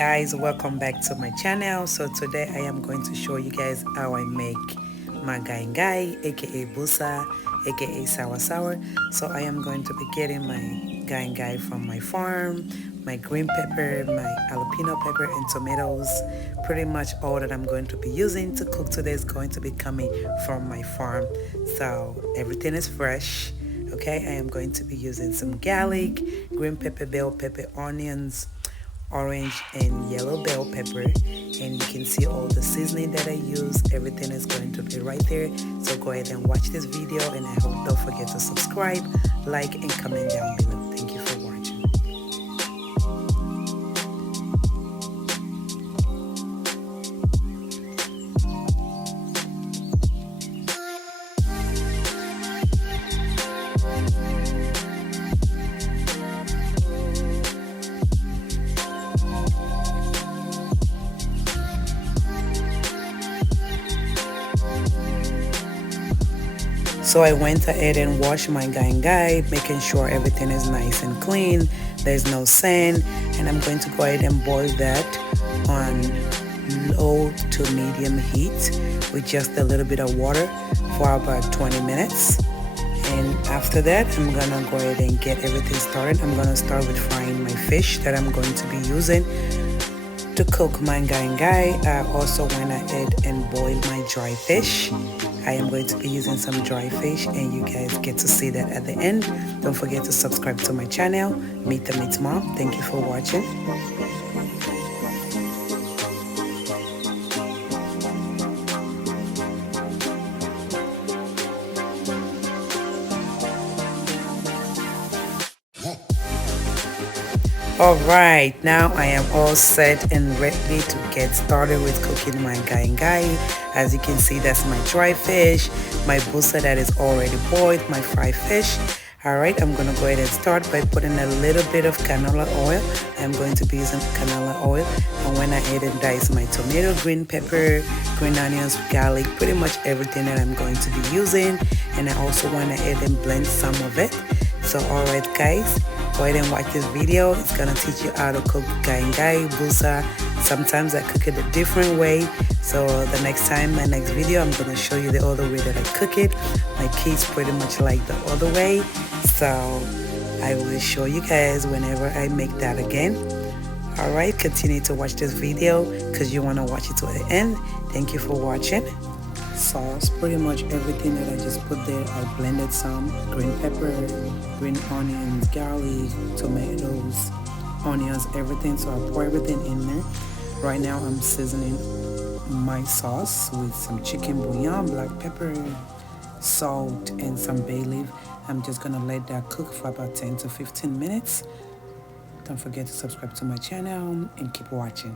guys, welcome back to my channel. So today I am going to show you guys how I make my Ngai Ngai, aka Busa, aka sour sour. So I am going to be getting my Ngai Ngai from my farm, my green pepper, my jalapeno pepper and tomatoes. Pretty much all that I'm going to be using to cook today is going to be coming from my farm. So everything is fresh. Okay, I am going to be using some garlic, green pepper, bell pepper, onions, orange and yellow bell pepper, and you can see all the seasoning that I use. Everything is going to be right there, so go ahead and watch this video, and I hope don't forget to subscribe, like and comment down below. Thank you for watching. So I went ahead and washed my Ngai Ngai, making sure everything is nice and clean. There's no sand, and I'm going to go ahead and boil that on low to medium heat with just a little bit of water for about 20 minutes. And after that, I'm gonna go ahead and get everything started. I'm gonna start with frying my fish that I'm going to be using to cook my Ngai Ngai. I also went ahead and boiled my dry fish. I am going to be using some dry fish, and you guys get to see that at the end. Don't forget to subscribe to my channel. Meet the Meat Mom. Thank you for watching. Alright, now I am all set and ready to get started with cooking my Ngai Ngai. As you can see, that's my dry fish, my busa that is already boiled, my fried fish. Alright, I'm going to go ahead and start by putting a little bit of canola oil. I'm going to be using canola oil. And when I add and dice my tomato, green pepper, green onions, garlic, pretty much everything that I'm going to be using. And I also went ahead and blend some of it. So alright guys, go ahead and watch this video. It's gonna teach you how to cook Ngai Ngai, Busa. Sometimes I cook it a different way. So the next time, my next video, I'm gonna show you the other way that I cook it. My kids pretty much like the other way. So I will show you guys whenever I make that again. Alright, continue to watch this video because you wanna watch it to the end. Thank you for watching. Sauce, pretty much everything that I just put there. I blended some green pepper, green onions, garlic, tomatoes, onions, everything. So I pour everything in there. Right now I'm seasoning my sauce with some chicken bouillon, black pepper, salt and some bay leaf. I'm just gonna let that cook for about 10 to 15 minutes. Don't forget to subscribe to my channel and keep watching.